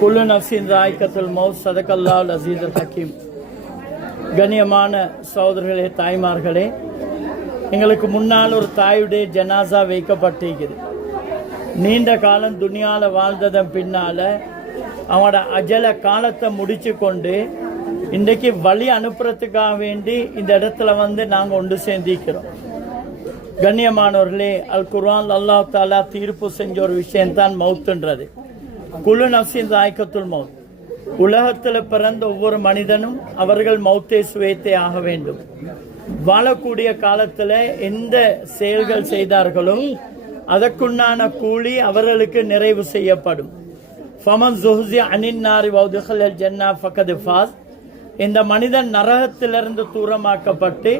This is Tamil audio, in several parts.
குல்லு நஃப்ஸின் ஸாயிகத்துல் மௌத் ஸதகல்லாஹுல் அஸீஸுல் ஹக்கீம். கண்ணியமான சகோதரர்களே, தாய்மார்களே, எங்களுக்கு முன்னால் ஒரு தாயுடைய ஜனாசா வைக்கப்பட்டிருக்குது. நீண்ட காலம் துனியாவில் வாழ்ந்ததன் பின்னால் அவனோட அஜல காலத்தை முடிச்சு கொண்டு இன்றைக்கு வழி அனுப்புறதுக்காக வேண்டி இந்த இடத்துல நாங்கள் ஒன்று சேர்ந்திக்கிறோம். கண்ணியமானவர்களே, அல் குர்ஆன் அல்லாஹ் தாலா தீர்ப்பு செஞ்ச ஒரு விஷயம்தான் மௌத்துன்றது. குல்லு நஃப்ஸின் ஸாயிகத்துல் மௌத். உலகத்தில் பிறந்த ஒவ்வொரு மனிதனும் அவர்கள் மௌத்தை சுவைத்தே ஆக வேண்டும். வாழக்கூடிய காலத்தில் எந்த செயல்கள் செய்தார்களோ அதற்குண்டான கூலி அவர்களுக்கு நிறைவு செய்யப்படும். ஃபமன் ஸுஹ்ஸிய அனின் நாரி வதுஹிலல் ஜன்னா ஃபகத் ஃபாஸ். இந்த மனிதன் நரகத்திலிருந்து தூரமாக்கப்பட்டு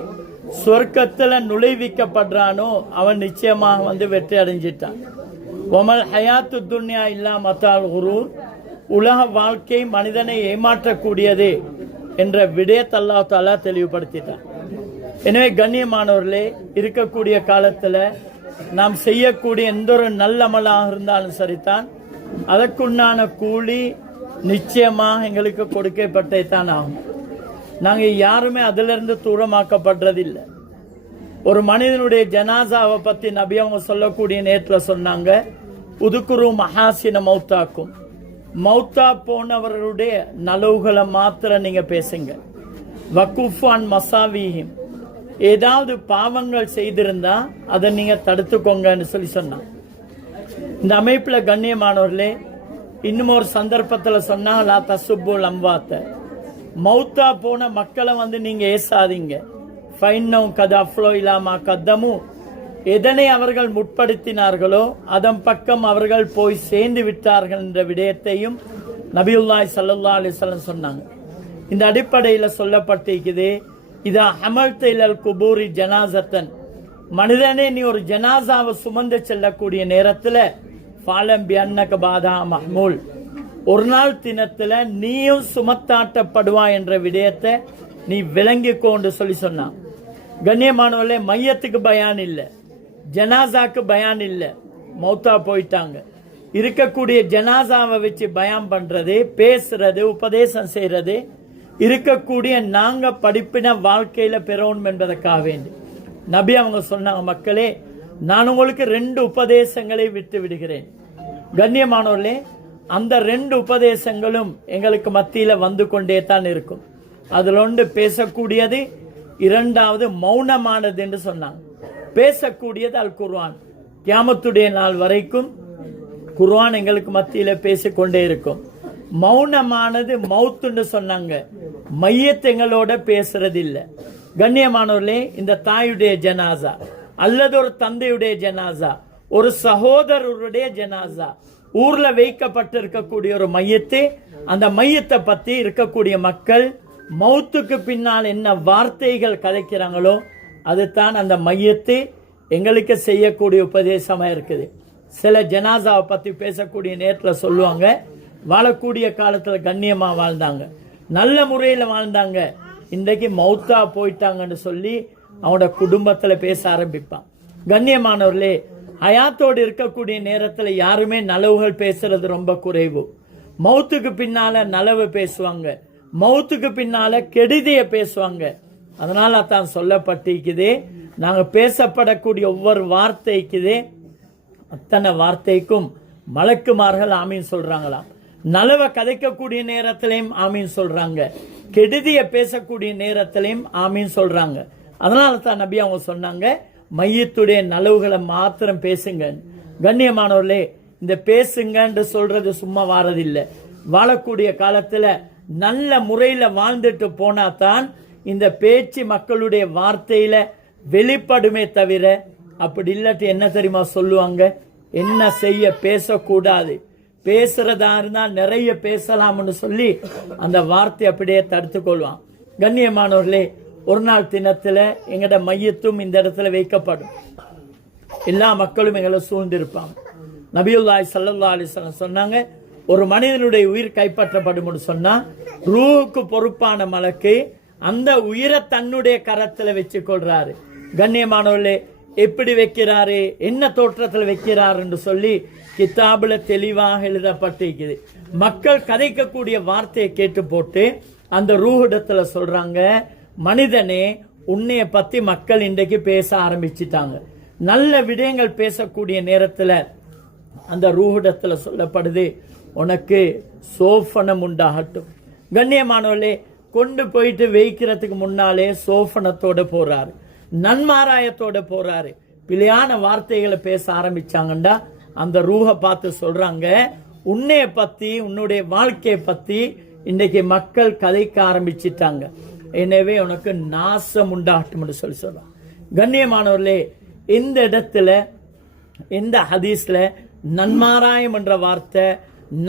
சொர்க்கத்தில் நுழைவிக்கப்படுறானோ அவன் நிச்சயமாக வெற்றி அடைஞ்சிட்டான். ஒமல் ஹயாத்து துன்யா இல்லா மத்தால் குரூர். உலக வாழ்க்கை மனிதனை ஏமாற்றக்கூடியது என்ற விடயத்தை அல்லாஹ் தஆலா தெளிவுபடுத்திட்டான். எனவே கண்ணியமானவர்களே, இருக்கக்கூடிய காலத்தில் நாம் செய்யக்கூடிய எந்த ஒரு நல்ல அமலாக இருந்தாலும் சரிதான், அதற்குண்டான கூலி நிச்சயமாக எங்களுக்கு கொடுக்கப்பட்டே தான் ஆகும். நாங்கள் யாருமே அதிலிருந்து தூரமாக்கப்படுறதில்லை. ஒரு மனிதனுடைய ஜனாசாவை பற்றி நபி அவங்க சொல்லக்கூடிய நேரத்தில் சொன்னாங்க, உதுக்குரு மஹாசின மௌத்தாக்கும். மௌத்தா போனவர்களுடைய நலவுகளை மாத்திரம் நீங்கள் பேசுங்க. வக்குஃபான் மசாவீஹிம். ஏதாவது பாவங்கள் செய்திருந்தா அதை நீங்கள் தடுத்துக்கோங்கன்னு சொன்னாங்க. இந்த அமைப்பில் கண்ணியமானவர்களே, இன்னும் ஒரு சந்தர்ப்பத்தில் சொன்னாங்க, லா தசுப்புல் அம்வாத்த. மௌத்தா போன மக்களை நீங்க ஏசாதீங்க. ஃபைன்னும் கதா அஃப்லோ இலாமா கத்தமு. எதனை அவர்கள் முற்படுத்தினார்களோ அதன் பக்கம் அவர்கள் போய் சேர்ந்து விட்டார்கள் என்ற விடயத்தையும் நபியுல்லாஹி ஸல்லல்லாஹு அலைஹி வஸல்லம் சொன்னாங்க. இந்த அடிப்படையில் சொல்லப்பட்டிருக்குது, இதா ஹமல்த இலல் குபூரி ஜனாசத்தன். மனிதனே, நீ ஒரு ஜனாசாவை சுமந்து செல்லக்கூடிய நேரத்தில் ஃபாலம் பிஅன்னக பாதா மஹ்மூல். ஒரு நாள் தினத்துல நீயும் சுமத்தாட்டப்படுவாய் என்ற விடயத்தை நீ விளங்கிக்கோன்னு சொன்னான். கண்ணியமானவர்களே, மையத்துக்கு பயான் இல்லை, ஜனாசாக்கு பயான் இல்லை. மௌத்தா போயிட்டாங்க. இருக்கக்கூடிய ஜனாசாவை வச்சு பயான் பண்றது, பேசுறது, உபதேசம் செய்யறது இருக்கக்கூடிய நாங்க படிப்பின வாழ்க்கையில பெறணும் என்பதற்காக வேண்டி நபி அவங்க சொன்னாங்க, மக்களே, நான் உங்களுக்கு 2 உபதேசங்களை விட்டு விடுகிறேன். கண்ணியமானவர்களே, அந்த 2 உபதேசங்களும் எங்களுக்கு மத்தியில் வந்து கொண்டே தான் இருக்கும். அதில் ஒன்று பேசக்கூடியது, இரண்டாவது மௌனமானது என்று சொன்னாங்க. பேசக்கூடியது அல் குர்ஆன். கியாமத்துடைய நாள் வரைக்கும் குர்ஆன் எங்களுக்கு மத்தியில் பேசிக்கொண்டே இருக்கும். மௌனமானது மௌத்துன்னு சொன்னாங்க. மையத் எங்களோட பேசுறது இல்லை. கண்ணியமானவர்களே, இந்த தாயுடைய ஜனாசா அல்லது ஒரு தந்தையுடைய ஜனாசா, ஒரு சகோதரருடைய ஜனாசா, ஊர்ல வைக்கப்பட்டிருக்கக்கூடிய ஒரு மையத்தை, அந்த மையத்தை பத்தி இருக்கக்கூடிய மக்கள் மௌத்துக்கு பின்னால் என்ன வார்த்தைகள் கதைக்கிறாங்களோ அதுதான் அந்த மையத்தை எங்களுக்கு செய்யக்கூடிய உபதேசமா இருக்குது. சில ஜனாசாவை பத்தி பேசக்கூடிய நேரத்தில் சொல்லுவாங்க, வாழக்கூடிய காலத்துல கண்ணியமா வாழ்ந்தாங்க, நல்ல முறையில் வாழ்ந்தாங்க, இன்றைக்கு மௌத்தா போயிட்டாங்கன்னு சொல்லி அவனோட குடும்பத்துல பேச ஆரம்பிப்பான். கண்ணியமானவர்களே, ஹயாத்தோடு இருக்கக்கூடிய நேரத்தில் யாருமே நலவுகள் பேசுறது ரொம்ப குறைவு. மௌத்துக்கு பின்னால நலவு பேசுவாங்க, மௌத்துக்கு பின்னால கெடுதிய பேசுவாங்க. அதனால தான் சொல்லப்பட்டிருக்குது, நாங்க பேசப்படக்கூடிய ஒவ்வொரு வார்த்தைக்குதே அத்தனை வார்த்தைக்கும் மலக்குமார்கள் ஆமீன் சொல்றாங்களாம். நலவை கதைக்கக்கூடிய நேரத்திலையும் ஆமீன் சொல்றாங்க, கெடுதிய பேசக்கூடிய நேரத்திலையும் ஆமீன் சொல்றாங்க. அதனால தான் நபி அவங்க சொன்னாங்க, மையத்துடைய நலவுகளை மாத்திரம் பேசுங்க. கண்ணியமானவர்களே, இந்த பேசுங்கன்னு சொல்றது சும்மா வாரதில்லை. வாழக்கூடிய காலத்துல நல்ல முறையில வாழ்ந்துட்டு போனா தான் இந்த பேச்சு மக்களுடைய வார்த்தையில வெளிப்படுமே தவிர, அப்படி இல்லாட்டி என்ன தெரியுமா சொல்லுவாங்க, என்ன செய்ய பேசக்கூடாது, பேசுறதா இருந்தா நிறைய பேசலாம்னு சொல்லி அந்த வார்த்தை அப்படியே தடுத்து கொள்வான். கண்ணியமானவர்களே, ஒரு நாள் தினத்துல எங்கட மையத்தும் இந்த இடத்துல வைக்கப்படும். எல்லா மக்களும் எங்களை சூழ்ந்திருப்பாங்க. நபியுல்லாஹி ஸல்லல்லாஹு அலைஹி வஸல்லம் சொன்னாங்க, ஒரு மனிதனுடைய உயிர் கைப்பற்றப்படும் சொன்னா ரூஹுக்கு பொறுப்பான மலக்கு அந்த உயிரை தன்னுடைய கரத்துல வச்சு கொள்றாரு. கண்ணியமானவர்களே, எப்படி வைக்கிறாரு, என்ன தோற்றத்தில் வைக்கிறார் என்று சொல்லி கிதாபுல தெளிவாக எழுதப்பட்டிருக்குது. மக்கள் கதைக்கக்கூடிய வார்த்தையை கேட்டு போட்டு அந்த ரூஹிடத்துல சொல்றாங்க, மனிதனே உன்னைய பத்தி மக்கள் இன்றைக்கு பேச ஆரம்பிச்சிட்டாங்க. நல்ல விடயங்கள் பேசக்கூடிய நேரத்துல அந்த ரூஹிடத்துல சொல்லப்படுது, உனக்கு சோஃபனம் உண்டாகட்டும். கண்ணியமானவர்களே, கொண்டு போயிட்டு வைக்கிறதுக்கு முன்னாலே சோஃபனத்தோட போறாரு, நன்மாராயத்தோட போறாரு. பிழையான வார்த்தைகளை பேச ஆரம்பிச்சாங்கண்டா அந்த ரூஹை பார்த்து சொல்றாங்க, உன்னைய பத்தி உன்னுடைய வாழ்க்கையை பத்தி இன்னைக்கு மக்கள் கதைக்க ஆரம்பிச்சிட்டாங்க, எனவே உனக்கு நாசம் உண்டாகட்டும் சொல்லி சொல்றாங்க. கண்ணியமானவர்களே, இந்த இடத்துல இந்த ஹதீஸ்ல நன்மாராயம் என்ற வார்த்தை,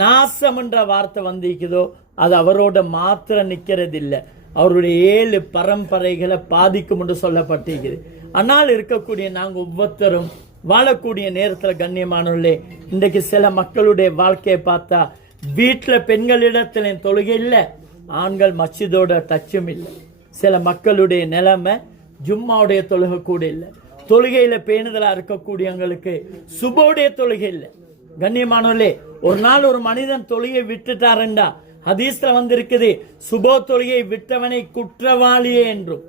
நாசம் என்ற வார்த்தை வந்திருக்குதோ அது அவரோட மாத்திரம் நிக்கிறது இல்லை, அவருடைய 7 பரம்பரைகளை பாதிக்கும் என்று சொல்லப்பட்டிருக்கிறது. ஆனால் இருக்கக்கூடிய நாங்கள் ஒவ்வொருத்தரும் வாழக்கூடிய நேரத்தில் கண்ணியமானவர்களே, இன்றைக்கு சில மக்களுடைய வாழ்க்கையை பார்த்தா வீட்டில் பெண்களிடத்துல தொழுகை இல்லை, ஆண்கள் மஸ்ஜிதோட டச்சும் இல்லை. சில மக்களுடைய நிலைமை ஜும்மாவுடைய தொழுகை கூட இல்லை, தொழுகையில பேணுதலா இருக்கக்கூடியவங்களுக்கு சுபோடைய தொழுகை இல்லை. கண்ணியமானவர்களே, ஒரு நாள் ஒரு மனிதன் தொழுகை விட்டுட்டாருண்டா ஹதீஸ்ல வந்திருக்குது, சுபோ தொழுகை விட்டவனை குற்றவாளியே என்றும்,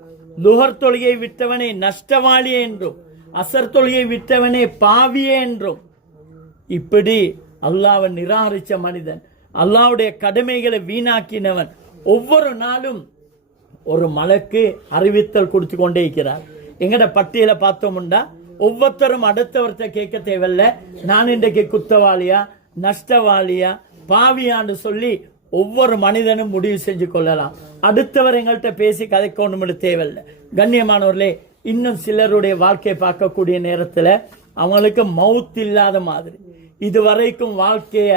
லுஹர் தொழுகை விட்டவனை நஷ்டவாளியே என்றும், அசர் தொழுகை விட்டவனே பாவியே என்றும். இப்படி அல்லாஹ்வை நிராகரிச்ச மனிதன், அல்லாஹ்வுடைய கடமைகளை வீணாக்கினவன் ஒவ்வொரு நாளும் ஒரு மலக்கு அறிவித்தல் கொடுத்து கொண்டே இருக்கிறார். எங்கட பட்டியலை பார்த்தோம்டா ஒவ்வொருத்தரும் அடுத்தவர்கிட்ட கேட்க தேவையில்ல, நான் இன்றைக்கு குத்தவாளியா நஷ்டவாளியா பாவியான்னு சொல்லி ஒவ்வொரு மனிதனும் முடிவு செஞ்சு கொள்ளலாம். அடுத்தவர் எங்கள்கிட்ட பேசி கதைக்கொண்டு தேவையில்லை. கண்ணியமானவர்களே, இன்னும் சிலருடைய வாழ்க்கையை பார்க்கக்கூடிய நேரத்தில் அவங்களுக்கு மவுத் இல்லாத மாதிரி, இதுவரைக்கும் வாழ்க்கைய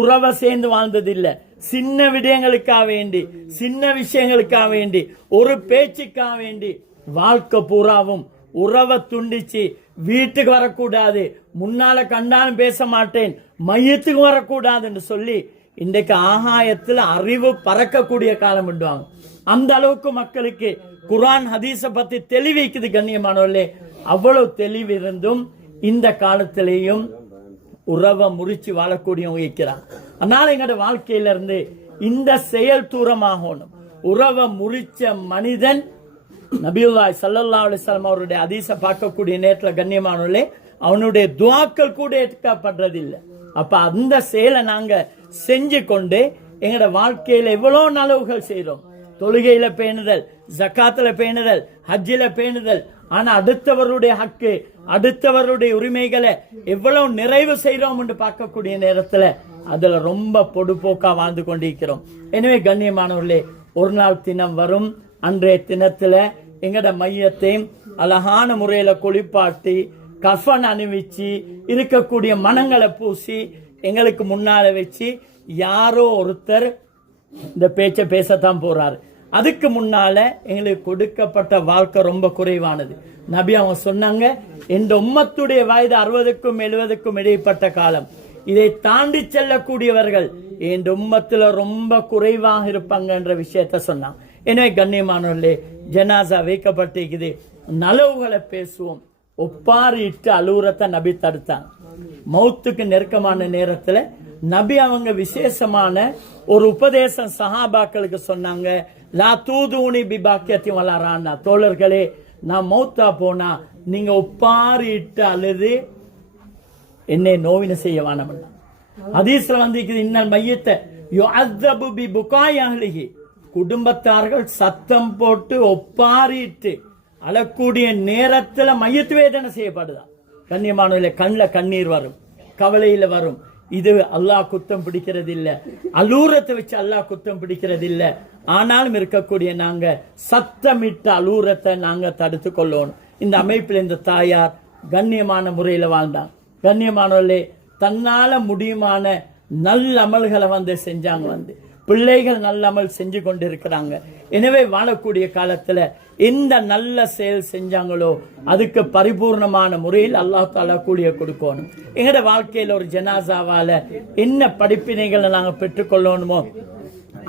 உறவை சேர்ந்து வாழ்ந்ததில்லை. சின்ன விடயங்களுக்காக வேண்டி, சின்ன விஷயங்களுக்காக வேண்டி, ஒரு பேச்சுக்காக வேண்டி வாழ்க்கை பூராவும் உறவை துண்டிச்சு வீட்டுக்கு வரக்கூடாது, முன்னால கண்டாலும் பேச மாட்டேன், மையத்துக்கு வரக்கூடாதுன்னு சொல்லி இன்றைக்கு ஆகாயத்தில் அறிவு பறக்கக்கூடிய காலம் விடுவாங்க. அந்த அளவுக்கு மக்களுக்கு குர்ஆன் ஹதீஸ பத்தி தெளிவிக்குது. கண்ணியமானவர்களே, அவ்வளவு தெளிவு இருந்தும் இந்த காலத்திலேயும் உறவை முறிச்சு வாழக்கூடியவங்க இருக்கிறாங்க. அதனால எங்களோட வாழ்க்கையில இருந்து இந்த செயல் தூரமாகணும். உறவை முறிச்ச மனிதன் நபியுல்லாஹி ஸல்லல்லாஹு அலைஹி வஸல்லம் அவருடைய ஹதீஸை பார்க்கக்கூடிய நேரத்தில் கண்ணியமானவர்களே, அவனுடைய துஆக்கள் கூட ஏற்கப்படுறதில்லை. அப்ப அந்த செயலை நாங்க செஞ்சு கொண்டு எங்களோட வாழ்க்கையில எவ்வளவு நலவுகள் செய்யறோம். தொழுகையில பேணுதல், ஜக்காத்துல பேணுதல், ஹஜ்ஜில பேணுதல். ஆனா அடுத்தவருடைய ஹக்கு, அடுத்தவருடைய உரிமைகளை எவ்வளவு நிறைவு செய்யறோம் என்று பார்க்கக்கூடிய நேரத்துல அதுல ரொம்ப பொடுபோக்கா வாழ்ந்து கொண்டிருக்கிறோம். எனவே கண்ணியமானவர்களே, ஒரு நாள் தினம் வரும், அன்றைய தினத்துல எங்கட மையத்தையும் அழகான முறையில குளிப்பாட்டி கஃபன் அணிவிச்சு இருக்கக்கூடிய மனங்களை பூசி எங்களுக்கு முன்னால வச்சு யாரோ ஒருத்தர் இந்த பேச்சை பேசத்தான் போறாரு. அதுக்கு முன்னால எங்களுக்கு கொடுக்கப்பட்ட வாழ்க்கை ரொம்ப குறைவானது. நபி அவங்க சொன்னாங்க, இந்த உம்மத்துடைய வயது 60க்கும் 70க்கும் இடைப்பட்ட காலம், இதை தாண்டி செல்லக்கூடியவர்கள் இந்த உம்மத்துல ரொம்ப குறைவாக இருப்பாங்க என்ற விஷயத்த சொன்னாங்க. எனவே கண்ணியமானவர்களே, ஜனாசா வைக்கப்பட்டிருக்குது, நலவுகளை பேசுவோம். ஒப்பாரி இட்டு அலுவலத்தை நபி தடுத்தாங்க. மௌத்துக்கு நெருக்கமான நேரத்துல நபி அவங்க விசேஷமான ஒரு உபதேசம் சஹாபாக்களுக்கு சொன்னாங்க. லா தூதூனி பிபாக்கியத்தி வளரானா, தோழர்களே, நான் மௌத்தா போனா நீங்க ஒப்பாரி இட்டு அழுது என்னை நோவின செய்ய வேணாம். ஹதீஸ்ல வந்து இன்னல் மையத்தை யுஅஸ்ஸபு பி புகாய் அஹ்லிஹி, குடும்பத்தார்கள் சத்தம் போட்டு ஒப்பாரிட்டு அழக்கூடிய நேரத்துல மையத்து வேதனை செய்யப்படுதா. கண்ணியமானவர்களே, கண்ணில் கண்ணீர் வரும், கவலையில வரும். இது அல்லாஹ் குத்தம் பிடிக்கிறது இல்ல, அலூரத்தை வச்சு அல்லாஹ் குத்தம் பிடிக்கிறது இல்ல. ஆனாலும் இருக்கக்கூடிய நாங்க சத்தமிட்ட அலூரத்தை நாங்க தடுத்து கொள்ளணும். இந்த அமைப்பில் இந்த தாயார் கண்ணியமான முறையில வாழ்ந்தாங்க. கண்ணியமானவர்களே, தன்னால முடியுமான நல்ல அமல்களை வந்து செஞ்சாங்க. வந்து பிள்ளைகள் நல்ல அமல் செஞ்சு கொண்டு இருக்கிறாங்க. எனவே வாழக்கூடிய காலத்துல எந்த நல்ல செயல் செஞ்சாங்களோ அதுக்கு பரிபூர்ணமான முறையில் அல்லாஹ் தஆலா கூலிய கொடுக்கணும். எங்கட வாழ்க்கையில ஒரு ஜனாசாவால என்ன படிப்பினைகளை நாங்க பெற்றுக்கொள்ளணுமோ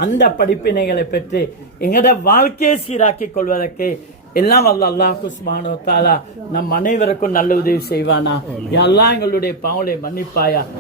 அந்த படிப்பினைகளை பெற்று எங்கட வாழ்க்கையை சீராக்கி கொள்வதற்கு எல்லாம் அல்லாஹ் சுப்ஹானஹு வ தஆலா நம் அனைவருக்கும் நல்ல உதவி செய்வானா. யா அல்லாஹ் எங்களுடைய பாவங்களை மன்னிப்பாயா.